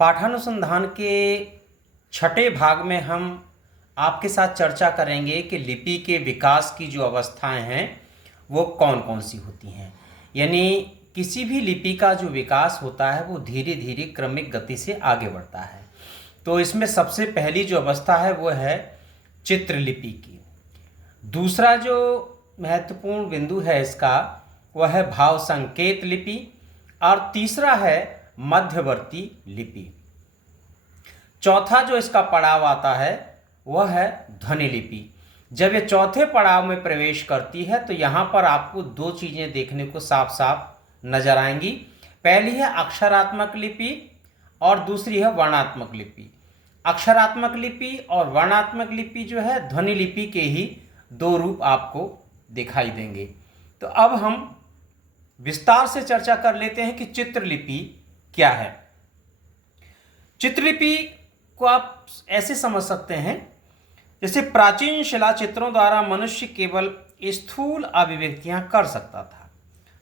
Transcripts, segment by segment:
पाठानुसंधान के छठे भाग में हम आपके साथ चर्चा करेंगे कि लिपि के विकास की जो अवस्थाएं हैं वो कौन कौन सी होती हैं। यानी किसी भी लिपि का जो विकास होता है वो धीरे धीरे क्रमिक गति से आगे बढ़ता है। तो इसमें सबसे पहली जो अवस्था है वो है चित्रलिपि की। दूसरा जो महत्वपूर्ण बिंदु है इसका वह है भाव संकेत लिपि और तीसरा है मध्यवर्ती लिपि। चौथा जो इसका पड़ाव आता है वह है ध्वनि लिपि। जब ये चौथे पड़ाव में प्रवेश करती है तो यहाँ पर आपको दो चीज़ें देखने को साफ साफ नजर आएंगी। पहली है अक्षरात्मक लिपि और दूसरी है वर्णात्मक लिपि। अक्षरात्मक लिपि और वर्णात्मक लिपि जो है ध्वनि लिपि के ही दो रूप आपको दिखाई देंगे। तो अब हम विस्तार से चर्चा कर लेते हैं कि चित्रलिपि क्या है। चित्रलिपि को आप ऐसे समझ सकते हैं जैसे प्राचीन शिला चित्रों द्वारा मनुष्य केवल स्थूल अभिव्यक्तियां कर सकता था,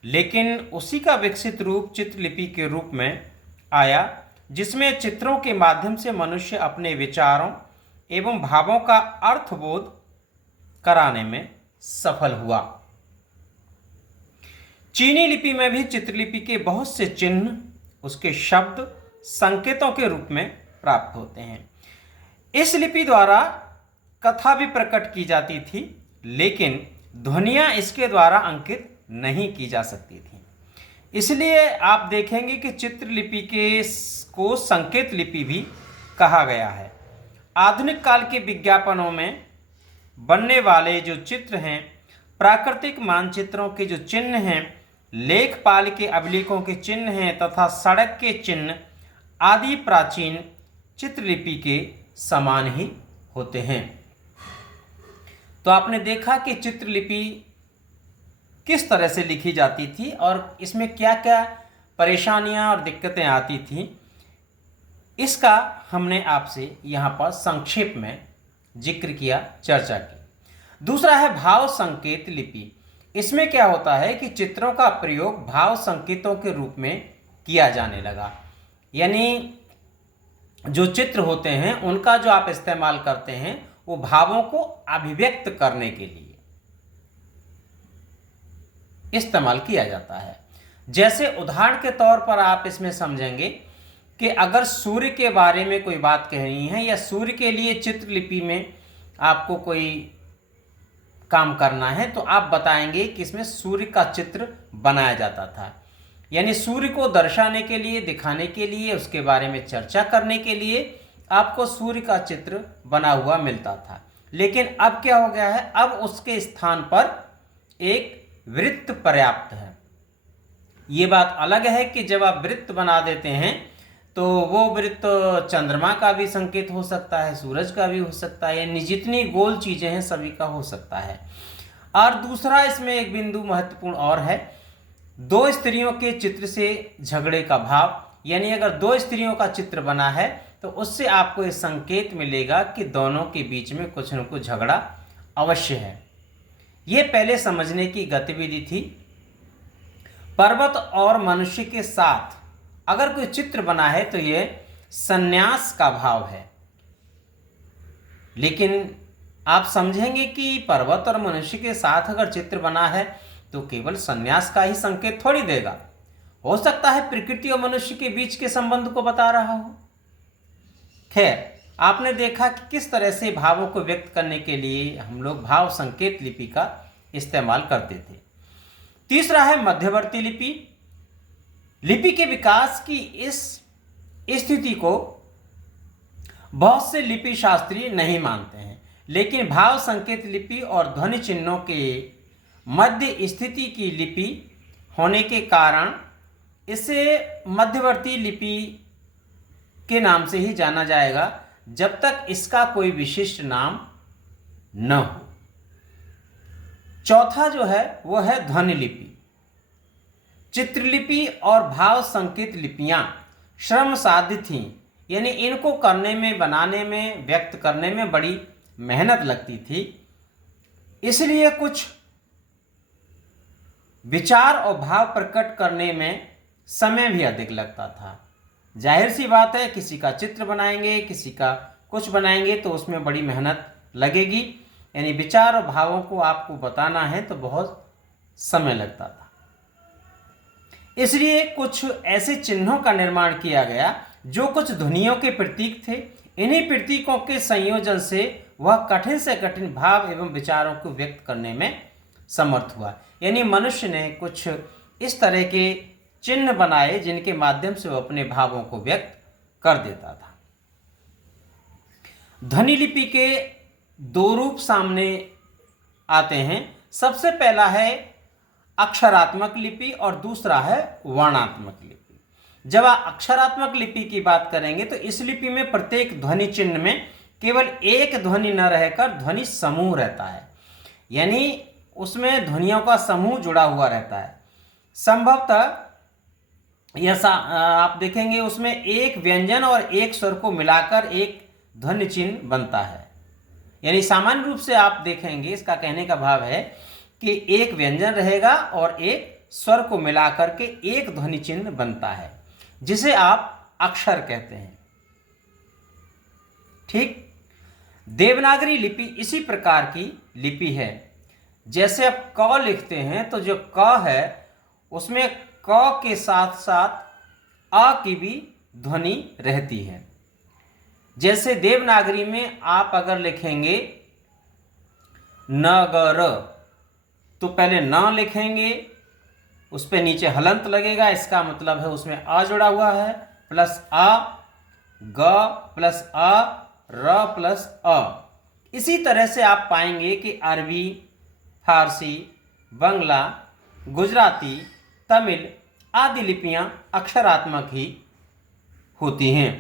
लेकिन उसी का विकसित रूप चित्रलिपि के रूप में आया, जिसमें चित्रों के माध्यम से मनुष्य अपने विचारों एवं भावों का अर्थबोध कराने में सफल हुआ। चीनी लिपि में भी चित्रलिपि के बहुत से चिन्ह उसके शब्द संकेतों के रूप में प्राप्त होते हैं। इस लिपि द्वारा कथा भी प्रकट की जाती थी, लेकिन ध्वनियाँ इसके द्वारा अंकित नहीं की जा सकती थी। इसलिए आप देखेंगे कि चित्रलिपि को संकेत लिपि भी कहा गया है। आधुनिक काल के विज्ञापनों में बनने वाले जो चित्र हैं, प्राकृतिक मानचित्रों के जो चिन्ह हैं, लेखपाल के अभिलेखों के चिन्ह हैं तथा सड़क के चिन्ह आदि प्राचीन चित्रलिपि के समान ही होते हैं। तो आपने देखा कि चित्रलिपि किस तरह से लिखी जाती थी और इसमें क्या क्या परेशानियां और दिक्कतें आती थी, इसका हमने आपसे यहाँ पर संक्षेप में जिक्र किया, चर्चा की। दूसरा है भाव संकेत लिपि। इसमें क्या होता है कि चित्रों का प्रयोग भाव संकेतों के रूप में किया जाने लगा। यानी जो चित्र होते हैं उनका जो आप इस्तेमाल करते हैं वो भावों को अभिव्यक्त करने के लिए इस्तेमाल किया जाता है। जैसे उदाहरण के तौर पर आप इसमें समझेंगे कि अगर सूर्य के बारे में कोई बात कहनी है या सूर्य के लिए चित्रलिपि में आपको कोई काम करना है तो आप बताएंगे कि इसमें सूर्य का चित्र बनाया जाता था। यानी सूर्य को दर्शाने के लिए, दिखाने के लिए, उसके बारे में चर्चा करने के लिए आपको सूर्य का चित्र बना हुआ मिलता था। लेकिन अब क्या हो गया है, अब उसके स्थान पर एक वृत्त पर्याप्त है। ये बात अलग है कि जब आप वृत्त बना देते हैं तो वो वृत्त चंद्रमा का भी संकेत हो सकता है, सूरज का भी हो सकता है, यानी जितनी गोल चीज़ें हैं सभी का हो सकता है। और दूसरा इसमें एक बिंदु महत्वपूर्ण और है, दो स्त्रियों के चित्र से झगड़े का भाव। यानी अगर दो स्त्रियों का चित्र बना है तो उससे आपको ये संकेत मिलेगा कि दोनों के बीच में कुछ न कुछ झगड़ा अवश्य है। ये पहले समझने की गतिविधि थी। पर्वत और मनुष्य के साथ अगर कोई चित्र बना है तो ये संन्यास का भाव है। लेकिन आप समझेंगे कि पर्वत और मनुष्य के साथ अगर चित्र बना है तो केवल संन्यास का ही संकेत थोड़ी देगा। हो सकता है प्रकृति और मनुष्य के बीच के संबंध को बता रहा हो। खैर, आपने देखा कि किस तरह से भावों को व्यक्त करने के लिए हम लोग भाव संकेत लिपि का इस्तेमाल करते थे। तीसरा है मध्यवर्ती लिपि। लिपि के विकास की इस स्थिति को बहुत से लिपि शास्त्री नहीं मानते हैं, लेकिन भाव संकेत लिपि और ध्वनि चिन्हों के मध्य स्थिति की लिपि होने के कारण इसे मध्यवर्ती लिपि के नाम से ही जाना जाएगा जब तक इसका कोई विशिष्ट नाम न हो। चौथा जो है वो है ध्वनि लिपि। चित्रलिपि और भाव संकेत लिपियां श्रम साध्य थीं, यानी इनको करने में, बनाने में, व्यक्त करने में बड़ी मेहनत लगती थी। इसलिए कुछ विचार और भाव प्रकट करने में समय भी अधिक लगता था। जाहिर सी बात है, किसी का चित्र बनाएंगे, किसी का कुछ बनाएंगे तो उसमें बड़ी मेहनत लगेगी, यानी विचार और भावों को आपको बताना है तो बहुत समय लगता था। इसलिए कुछ ऐसे चिन्हों का निर्माण किया गया जो कुछ ध्वनियों के प्रतीक थे। इन्हीं प्रतीकों के संयोजन से वह कठिन से कठिन भाव एवं विचारों को व्यक्त करने में समर्थ हुआ। यानी मनुष्य ने कुछ इस तरह के चिन्ह बनाए जिनके माध्यम से वह अपने भावों को व्यक्त कर देता था। ध्वनि लिपि के दो रूप सामने आते हैं। सबसे पहला है अक्षरात्मक लिपि और दूसरा है वर्णात्मक लिपि। जब आप अक्षरात्मक लिपि की बात करेंगे तो इस लिपि में प्रत्येक ध्वनि चिन्ह में केवल एक ध्वनि न रहकर ध्वनि समूह रहता है, यानी उसमें ध्वनियों का समूह जुड़ा हुआ रहता है। संभवतः ऐसा आप देखेंगे उसमें एक व्यंजन और एक स्वर को मिलाकर एक ध्वनि चिन्ह बनता है। यानी सामान्य रूप से आप देखेंगे, इसका कहने का भाव है कि एक व्यंजन रहेगा और एक स्वर को मिलाकर के एक ध्वनि चिन्ह बनता है, जिसे आप अक्षर कहते हैं। ठीक, देवनागरी लिपि इसी प्रकार की लिपि है। जैसे आप क लिखते हैं तो जो क है उसमें क के साथ साथ अ की भी ध्वनि रहती है। जैसे देवनागरी में आप अगर लिखेंगे नगर तो पहले न लिखेंगे, उस पर नीचे हलंत लगेगा, इसका मतलब है उसमें अ जुड़ा हुआ है, प्लस अ, ग प्लस अ, र प्लस अ। इसी तरह से आप पाएंगे कि अरबी, फारसी, बंगला, गुजराती, तमिल आदि लिपियां अक्षरात्मक ही होती हैं।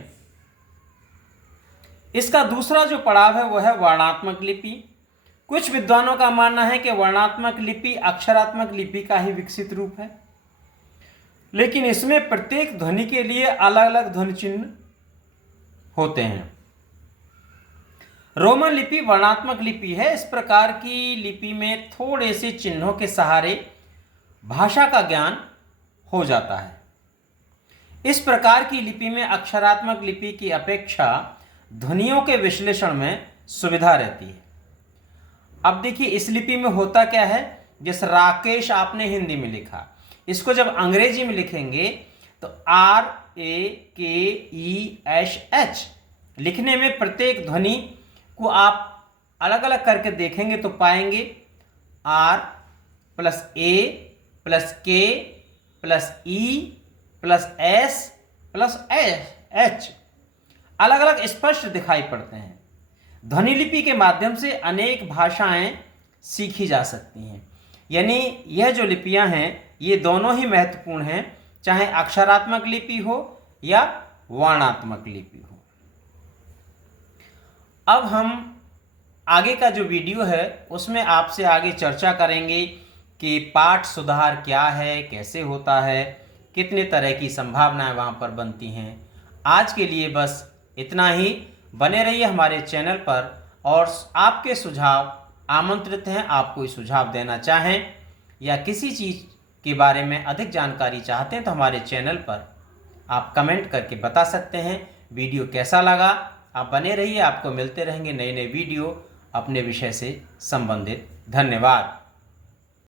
इसका दूसरा जो पड़ाव है वह है वर्णात्मक लिपि। कुछ विद्वानों का मानना है कि वर्णात्मक लिपि अक्षरात्मक लिपि का ही विकसित रूप है, लेकिन इसमें प्रत्येक ध्वनि के लिए अलग अलग ध्वनि चिन्ह होते हैं। रोमन लिपि वर्णात्मक लिपि है। इस प्रकार की लिपि में थोड़े से चिन्हों के सहारे भाषा का ज्ञान हो जाता है। इस प्रकार की लिपि में अक्षरात्मक लिपि की अपेक्षा ध्वनियों के विश्लेषण में सुविधा रहती है। अब देखिए इस लिपि में होता क्या है, जैसे राकेश आपने हिंदी में लिखा, इसको जब अंग्रेजी में लिखेंगे तो RAKESH लिखने में प्रत्येक ध्वनि को आप अलग अलग करके देखेंगे तो पाएंगे R plus A plus K plus E plus S plus H अलग अलग स्पष्ट दिखाई पड़ते हैं। ध्वनि लिपि के माध्यम से अनेक भाषाएं सीखी जा सकती हैं। यानी यह जो लिपियां हैं ये दोनों ही महत्वपूर्ण हैं, चाहे अक्षरात्मक लिपि हो या वर्णात्मक लिपि हो। अब हम आगे का जो वीडियो है उसमें आपसे आगे चर्चा करेंगे कि पाठ सुधार क्या है, कैसे होता है, कितने तरह की संभावनाएं वहाँ पर बनती हैं। आज के लिए बस इतना ही। बने रहिए हमारे चैनल पर और आपके सुझाव आमंत्रित हैं। आप कोई सुझाव देना चाहें या किसी चीज़ के बारे में अधिक जानकारी चाहते हैं तो हमारे चैनल पर आप कमेंट करके बता सकते हैं। वीडियो कैसा लगा, आप बने रहिए, आपको मिलते रहेंगे नए नए वीडियो अपने विषय से संबंधित। धन्यवाद।